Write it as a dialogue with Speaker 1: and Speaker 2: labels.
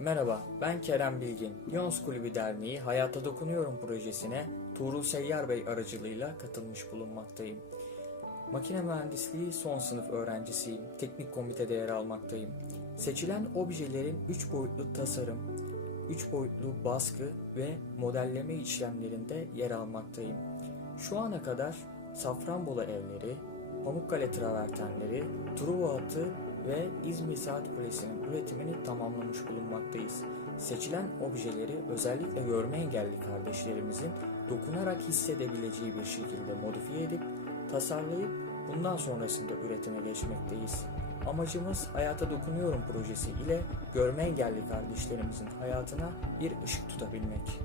Speaker 1: Merhaba, ben Kerem Bilgin. Yons Kulübü Derneği Hayata Dokunuyorum projesine Tuğrul Seyyar Bey aracılığıyla katılmış bulunmaktayım. Makine mühendisliği son sınıf öğrencisiyim. Teknik komitede yer almaktayım. Seçilen objelerin 3 boyutlu tasarım, 3 boyutlu baskı ve modelleme işlemlerinde yer almaktayım. Şu ana kadar Safranbolu evleri, Pamukkale travertenleri, Truva atı ve İzmir Saat Kulesi'nin üretimini tamamlamış bulunmaktayız. Seçilen objeleri özellikle görme engelli kardeşlerimizin dokunarak hissedebileceği bir şekilde modifiye edip tasarlayıp bundan sonrasında üretime geçmekteyiz. Amacımız Hayata Dokunuyorum projesi ile görme engelli kardeşlerimizin hayatına bir ışık tutabilmek.